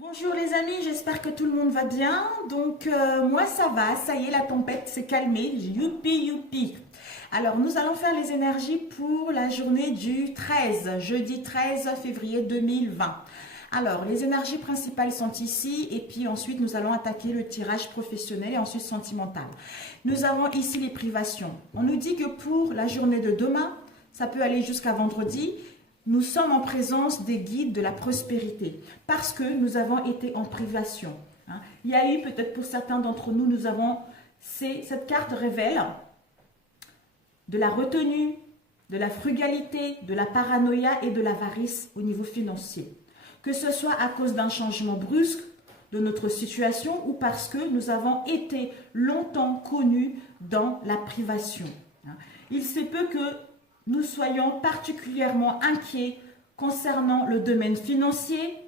Bonjour les amis, j'espère que tout le monde va bien. Moi ça va, ça y est, la tempête s'est calmée. Youpi youpi. Alors nous allons faire les énergies pour la journée du 13, jeudi 13 février 2020. Alors les énergies principales sont ici et puis ensuite nous allons attaquer le tirage professionnel et ensuite sentimental. Nous avons ici les privations. On nous dit que pour la journée de demain, ça peut aller jusqu'à vendredi. Nous sommes en présence des guides de la prospérité parce que nous avons été en privation. Il y a eu peut-être pour certains d'entre nous, cette carte révèle de la retenue, de la frugalité, de la paranoïa et de l'avarice au niveau financier. Que ce soit à cause d'un changement brusque de notre situation ou parce que nous avons été longtemps connus dans la privation. Il se peut que nous soyons particulièrement inquiets concernant le domaine financier,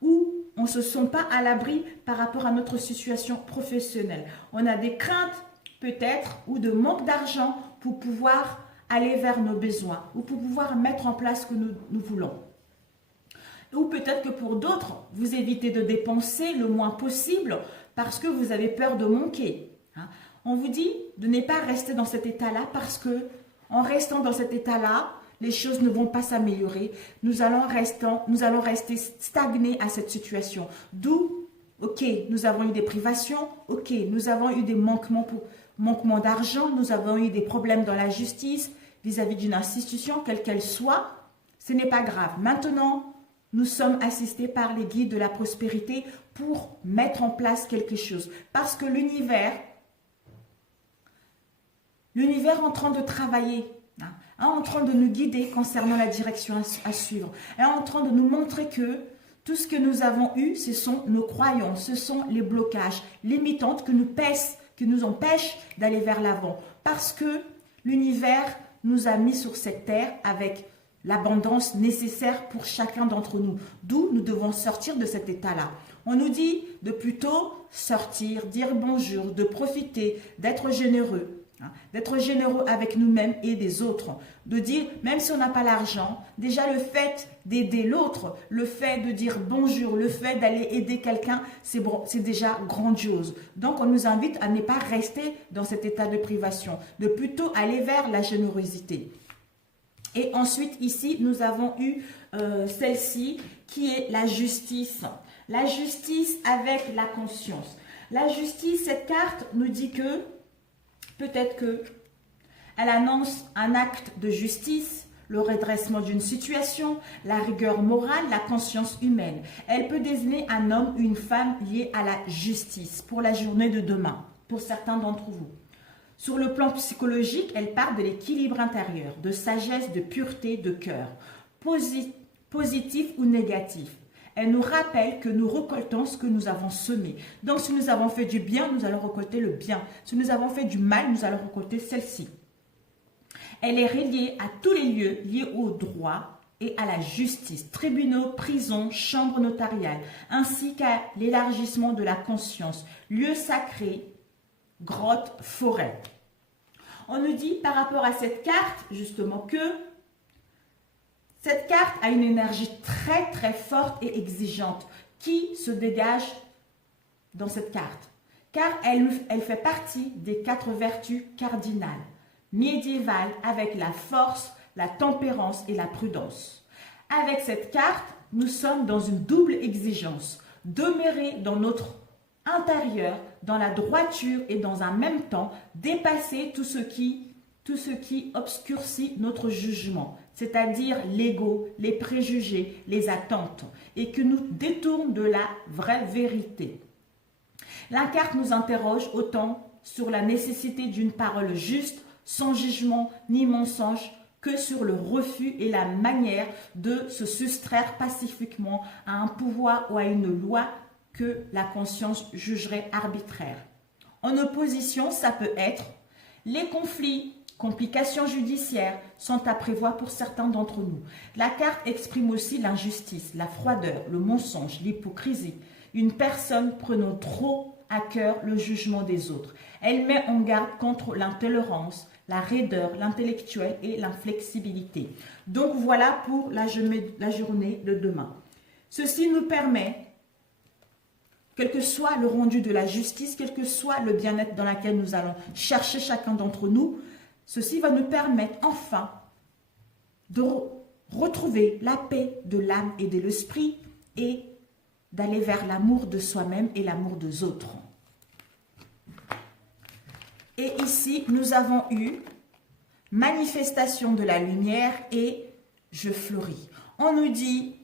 où on ne se sent pas à l'abri par rapport à notre situation professionnelle. On a des craintes peut-être ou de manque d'argent pour pouvoir aller vers nos besoins ou pour pouvoir mettre en place ce que nous voulons. Ou peut-être que pour d'autres, vous évitez de dépenser le moins possible parce que vous avez peur de manquer. On vous dit de ne pas rester dans cet état-là parce que en restant dans cet état-là, les choses ne vont pas s'améliorer. Nous allons rester stagnés à cette situation. D'où, ok, nous avons eu des privations, ok, nous avons eu des manquements d'argent, nous avons eu des problèmes dans la justice vis-à-vis d'une institution, quelle qu'elle soit. Ce n'est pas grave. Maintenant, nous sommes assistés par les guides de la prospérité pour mettre en place quelque chose. Parce que l'univers est en train de travailler, en train de nous guider concernant la direction à suivre, est en train de nous montrer que tout ce que nous avons eu, ce sont nos croyances, ce sont les blocages limitantes qui nous empêchent d'aller vers l'avant. Parce que l'univers nous a mis sur cette terre avec l'abondance nécessaire pour chacun d'entre nous. D'où nous devons sortir de cet état-là. On nous dit de plutôt sortir, dire bonjour, de profiter, d'être généreux. D'être généreux avec nous-mêmes et des autres, de dire, même si on n'a pas l'argent, déjà le fait d'aider l'autre, le fait de dire bonjour, le fait d'aller aider quelqu'un, c'est déjà grandiose. Donc on nous invite à ne pas rester dans cet état de privation, de plutôt aller vers la générosité. Et ensuite ici, nous avons eu celle-ci qui est la justice. La justice avec la conscience. La justice, cette carte nous dit que peut-être qu'elle annonce un acte de justice, le redressement d'une situation, la rigueur morale, la conscience humaine. Elle peut désigner un homme ou une femme liée à la justice pour la journée de demain, pour certains d'entre vous. Sur le plan psychologique, elle parle de l'équilibre intérieur, de sagesse, de pureté de cœur, positif ou négatif. Elle nous rappelle que nous récoltons ce que nous avons semé. Donc, si nous avons fait du bien, nous allons récolter le bien. Si nous avons fait du mal, nous allons récolter celle-ci. Elle est reliée à tous les lieux liés au droit et à la justice, tribunaux, prisons, chambres notariales, ainsi qu'à l'élargissement de la conscience, lieux sacrés, grottes, forêts. On nous dit par rapport à cette carte, justement, que cette carte a une énergie très très forte et exigeante qui se dégage dans cette carte. Car elle fait partie des 4 vertus cardinales, médiévales avec la force, la tempérance et la prudence. Avec cette carte, nous sommes dans une double exigence, demeurer dans notre intérieur, dans la droiture et dans un même temps dépasser tout ce qui obscurcit notre jugement, c'est-à-dire l'ego, les préjugés, les attentes, et que nous détourne de la vraie vérité. La carte nous interroge autant sur la nécessité d'une parole juste, sans jugement ni mensonge, que sur le refus et la manière de se soustraire pacifiquement à un pouvoir ou à une loi que la conscience jugerait arbitraire. En opposition, ça peut être les conflits, complications judiciaires sont à prévoir pour certains d'entre nous. La carte exprime aussi l'injustice, la froideur, le mensonge, l'hypocrisie. Une personne prenant trop à cœur le jugement des autres. Elle met en garde contre l'intolérance, la raideur, l'intellectuel et l'inflexibilité. Donc voilà pour la journée de demain. Ceci nous permet quel que soit le rendu de la justice, quel que soit le bien-être dans lequel nous allons chercher chacun d'entre nous, ceci va nous permettre enfin de retrouver la paix de l'âme et de l'esprit et d'aller vers l'amour de soi-même et l'amour des autres. Et ici, nous avons eu manifestation de la lumière et je fleuris. On nous dit,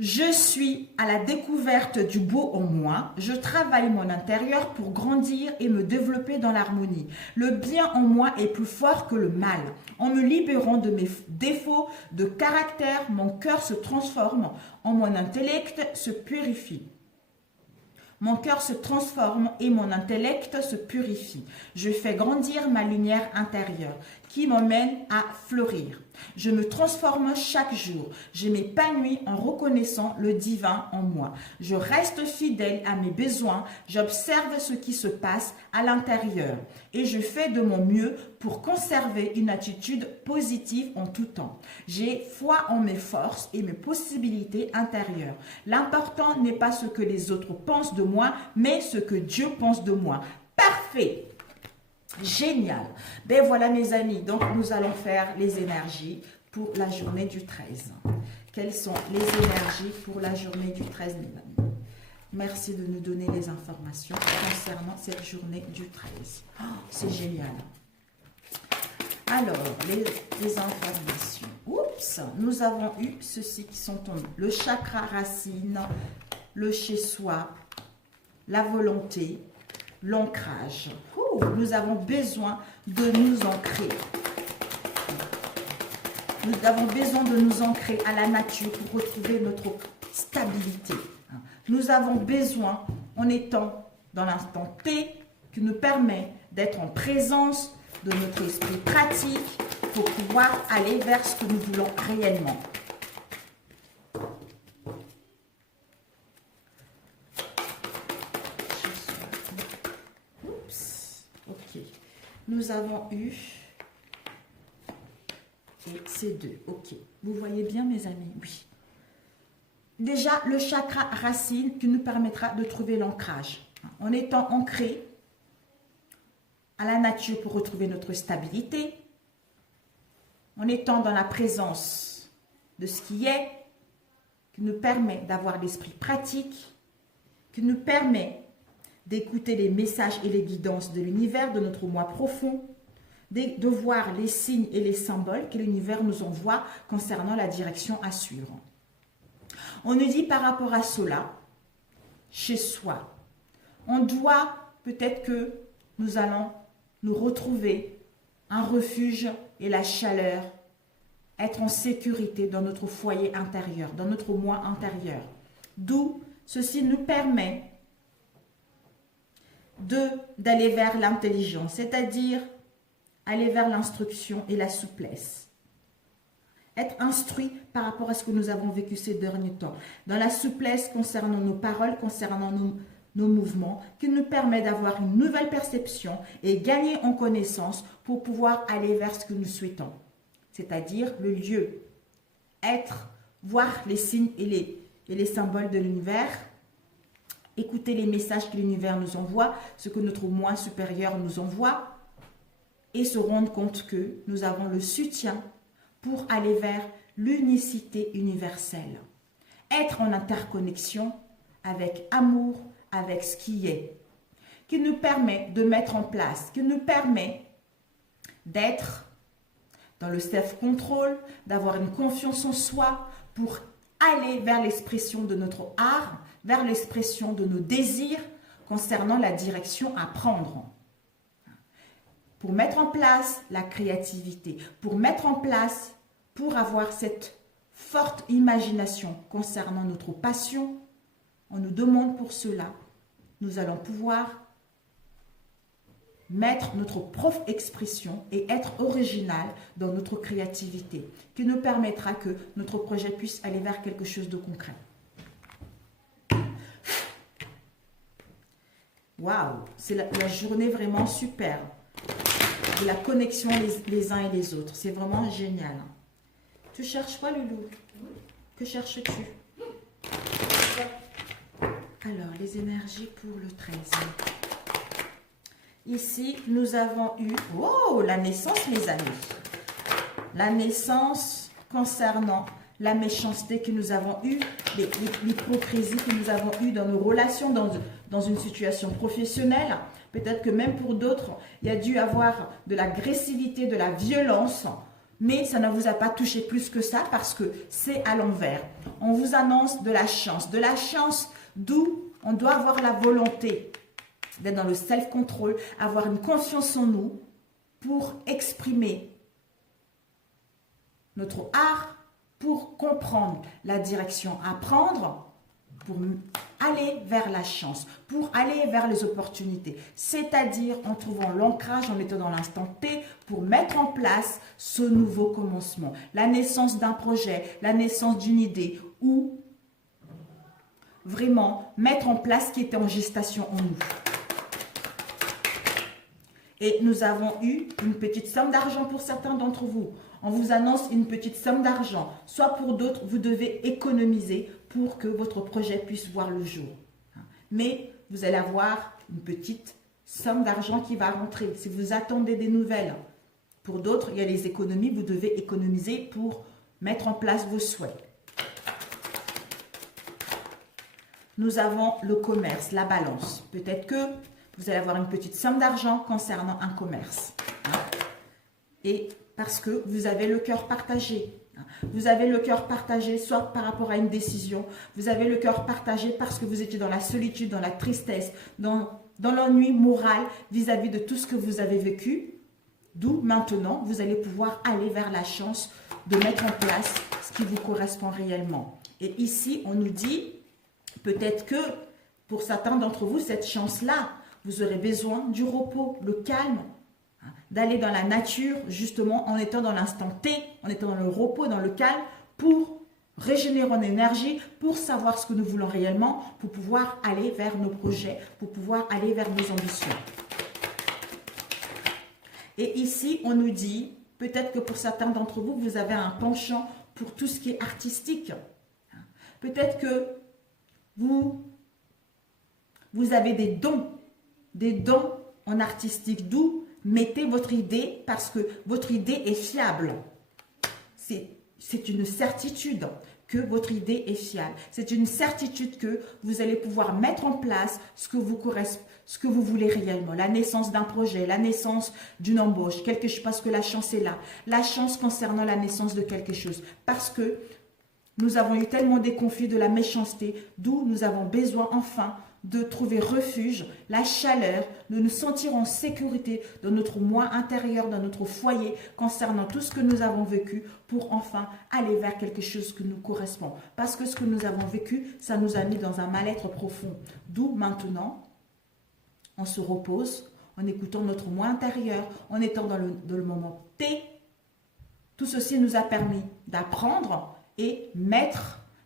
je suis à la découverte du beau en moi, je travaille mon intérieur pour grandir et me développer dans l'harmonie. Le bien en moi est plus fort que le mal. En me libérant de mes défauts de caractère, mon cœur se transforme, en mon intellect se purifie. Mon cœur se transforme et mon intellect se purifie. Je fais grandir ma lumière intérieure qui m'emmène à fleurir. Je me transforme chaque jour. Je m'épanouis en reconnaissant le divin en moi. Je reste fidèle à mes besoins. J'observe ce qui se passe à l'intérieur et je fais de mon mieux pour conserver une attitude positive en tout temps. J'ai foi en mes forces et mes possibilités intérieures. L'important n'est pas ce que les autres pensent de moi, mais ce que Dieu pense de moi. Parfait! Génial. Ben voilà mes amis, donc nous allons faire les énergies pour la journée du 13. Quelles sont les énergies pour la journée du 13, mes amis? Merci de nous donner les informations concernant cette journée du 13. Oh, c'est génial. Alors, les informations. Oups, nous avons eu ceux-ci qui sont tombés. Le chakra racine, le chez-soi, la volonté, l'ancrage. Nous avons besoin de nous ancrer. Nous avons besoin de nous ancrer à la nature pour retrouver notre stabilité. Nous avons besoin, en étant dans l'instant T, qui nous permet d'être en présence de notre esprit pratique pour pouvoir aller vers ce que nous voulons réellement. Nous avons eu, et ces deux, ok. Vous voyez bien mes amis? Oui. Déjà, le chakra racine qui nous permettra de trouver l'ancrage. En étant ancré à la nature pour retrouver notre stabilité, en étant dans la présence de ce qui est, qui nous permet d'avoir l'esprit pratique, qui nous permet d'écouter les messages et les guidances de l'univers, de notre moi profond, de voir les signes et les symboles que l'univers nous envoie concernant la direction à suivre. On nous dit par rapport à cela, chez soi, on doit peut-être que nous allons nous retrouver un refuge et la chaleur, être en sécurité dans notre foyer intérieur, dans notre moi intérieur. D'où ceci nous permet d'aller vers l'intelligence, c'est-à-dire aller vers l'instruction et la souplesse. Être instruit par rapport à ce que nous avons vécu ces derniers temps. Dans la souplesse concernant nos paroles, concernant nos mouvements, qui nous permet d'avoir une nouvelle perception et gagner en connaissance pour pouvoir aller vers ce que nous souhaitons. C'est-à-dire le lieu, être, voir les signes et les symboles de l'univers, écouter les messages que l'univers nous envoie, ce que notre moi supérieur nous envoie, et se rendre compte que nous avons le soutien pour aller vers l'unicité universelle. Être en interconnexion avec amour, avec ce qui est, qui nous permet de mettre en place, qui nous permet d'être dans le self-control, d'avoir une confiance en soi pour aller vers l'expression de notre art, vers l'expression de nos désirs concernant la direction à prendre. Pour mettre en place la créativité, pour avoir cette forte imagination concernant notre passion, on nous demande pour cela, nous allons pouvoir mettre notre propre expression et être original dans notre créativité, qui nous permettra que notre projet puisse aller vers quelque chose de concret. Waouh, c'est la journée vraiment super. De la connexion les uns et les autres. C'est vraiment génial. Tu cherches quoi, Loulou? Que cherches-tu? Alors, les énergies pour le 13. Ici, nous avons eu, oh, la naissance, mes amis. La naissance concernant la méchanceté que nous avons eue, l'hypocrisie que nous avons eue dans nos relations, dans une situation professionnelle. Peut-être que même pour d'autres, il y a dû avoir de l'agressivité, de la violence, mais ça ne vous a pas touché plus que ça parce que c'est à l'envers. On vous annonce de la chance d'où on doit avoir la volonté d'être dans le self-control, avoir une confiance en nous pour exprimer notre art, pour comprendre la direction à prendre, pour aller vers la chance, pour aller vers les opportunités. C'est-à-dire en trouvant l'ancrage, en étant dans l'instant T, pour mettre en place ce nouveau commencement. La naissance d'un projet, la naissance d'une idée, ou vraiment mettre en place ce qui était en gestation en nous. Et nous avons eu une petite somme d'argent pour certains d'entre vous. On vous annonce une petite somme d'argent. Soit pour d'autres, vous devez économiser pour que votre projet puisse voir le jour. Mais vous allez avoir une petite somme d'argent qui va rentrer. Si vous attendez des nouvelles, pour d'autres, il y a des économies. Vous devez économiser pour mettre en place vos souhaits. Nous avons le commerce, la balance. Peut-être que vous allez avoir une petite somme d'argent concernant un commerce. Et parce que vous avez le cœur partagé. Vous avez le cœur partagé soit par rapport à une décision. Vous avez le cœur partagé parce que vous étiez dans la solitude, dans la tristesse, dans l'ennui moral vis-à-vis de tout ce que vous avez vécu. D'où maintenant, vous allez pouvoir aller vers la chance de mettre en place ce qui vous correspond réellement. Et ici, on nous dit, peut-être que pour certains d'entre vous, cette chance-là, vous aurez besoin du repos, le calme, d'aller dans la nature, justement, en étant dans l'instant T, en étant dans le repos, dans le calme, pour régénérer en énergie, pour savoir ce que nous voulons réellement, pour pouvoir aller vers nos projets, pour pouvoir aller vers nos ambitions. Et ici, on nous dit, peut-être que pour certains d'entre vous, vous avez un penchant pour tout ce qui est artistique. Peut-être que vous avez des dons en artistique, d'où mettez votre idée parce que votre idée est fiable. C'est une certitude que votre idée est fiable. C'est une certitude que vous allez pouvoir mettre en place ce que vous voulez réellement. La naissance d'un projet, la naissance d'une embauche, quelque chose, parce que la chance est là. La chance concernant la naissance de quelque chose. Parce que nous avons eu tellement des conflits de la méchanceté, d'où nous avons besoin enfin de trouver refuge, la chaleur, de nous sentir en sécurité dans notre moi intérieur, dans notre foyer, concernant tout ce que nous avons vécu, pour enfin aller vers quelque chose qui nous correspond. Parce que ce que nous avons vécu, ça nous a mis dans un mal-être profond. D'où maintenant, on se repose, en écoutant notre moi intérieur, en étant dans le moment T. Tout ceci nous a permis d'apprendre et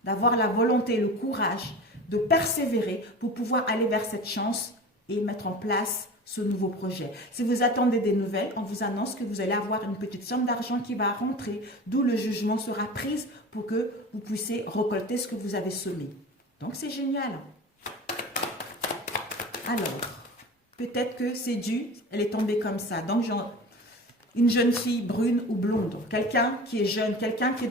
d'avoir la volonté, le courage, de persévérer pour pouvoir aller vers cette chance et mettre en place ce nouveau projet. Si vous attendez des nouvelles, on vous annonce que vous allez avoir une petite somme d'argent qui va rentrer, d'où le jugement sera pris pour que vous puissiez récolter ce que vous avez semé. Donc c'est génial. Alors, peut-être que c'est dû, elle est tombée comme ça. Donc une jeune fille brune ou blonde, quelqu'un qui est jeune, quelqu'un qui est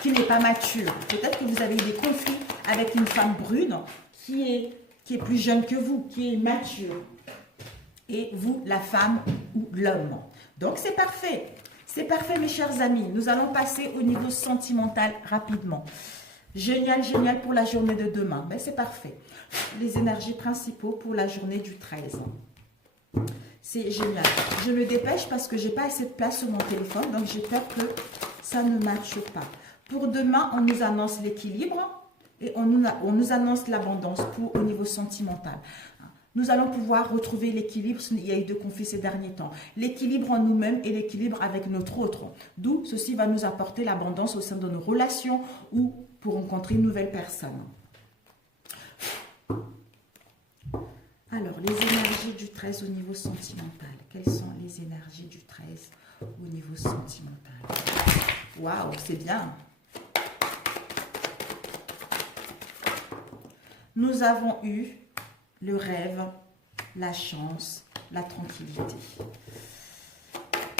qui n'est pas mature. Peut-être que vous avez eu des conflits avec une femme brune qui est plus jeune que vous, qui est mature. Et vous, la femme ou l'homme. Donc, c'est parfait. C'est parfait, mes chers amis. Nous allons passer au niveau sentimental rapidement. Génial, génial pour la journée de demain. Ben, c'est parfait. Les énergies principaux pour la journée du 13. C'est génial. Je me dépêche parce que je n'ai pas assez de place sur mon téléphone. Donc, j'ai peur que ça ne matche pas. Pour demain, on nous annonce l'équilibre et on nous annonce l'abondance au niveau sentimental. Nous allons pouvoir retrouver l'équilibre. Il y a eu deux conflits ces derniers temps. L'équilibre en nous-mêmes et l'équilibre avec notre autre. D'où ceci va nous apporter l'abondance au sein de nos relations ou pour rencontrer une nouvelle personne. Alors, les énergies du 13 au niveau sentimental. Quelles sont les énergies du 13 au niveau sentimental? Waouh, c'est bien. nous avons eu le rêve, la chance, la tranquillité.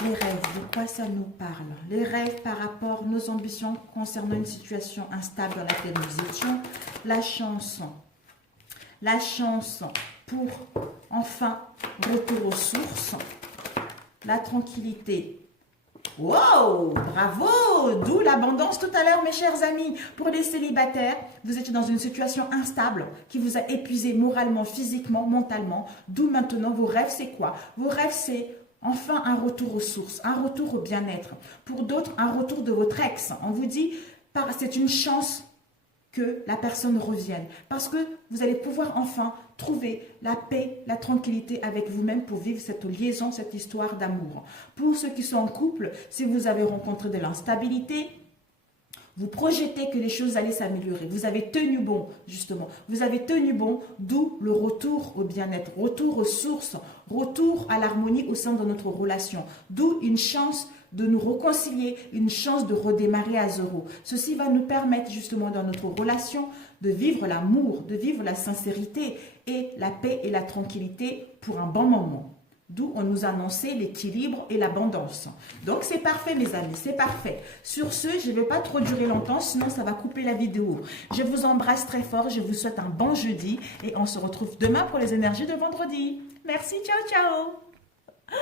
Les rêves, de quoi ça nous parle? Les rêves par rapport à nos ambitions concernant une situation instable dans laquelle nous étions. La chance pour enfin retour aux sources. La tranquillité. Wow, bravo! D'où l'abondance tout à l'heure, mes chers amis. Pour les célibataires, vous étiez dans une situation instable qui vous a épuisé moralement, physiquement, mentalement. D'où maintenant, vos rêves, c'est quoi? Vos rêves, c'est enfin un retour aux sources, un retour au bien-être. Pour d'autres, un retour de votre ex. On vous dit, c'est une chance que la personne revienne. Parce que vous allez pouvoir enfin trouver la paix, la tranquillité avec vous-même pour vivre cette liaison, cette histoire d'amour. Pour ceux qui sont en couple, si vous avez rencontré de l'instabilité, vous projetez que les choses allaient s'améliorer. Vous avez tenu bon, justement. Vous avez tenu bon, d'où le retour au bien-être, retour aux sources, retour à l'harmonie au sein de notre relation. D'où une chance de nous réconcilier, une chance de redémarrer à zéro. Ceci va nous permettre justement dans notre relation de vivre l'amour, de vivre la sincérité et la paix et la tranquillité pour un bon moment. D'où on nous annonçait l'équilibre et l'abondance. Donc c'est parfait mes amis, c'est parfait. Sur ce, je ne vais pas trop durer longtemps, sinon ça va couper la vidéo. Je vous embrasse très fort, je vous souhaite un bon jeudi et on se retrouve demain pour les énergies de vendredi. Merci, ciao ciao.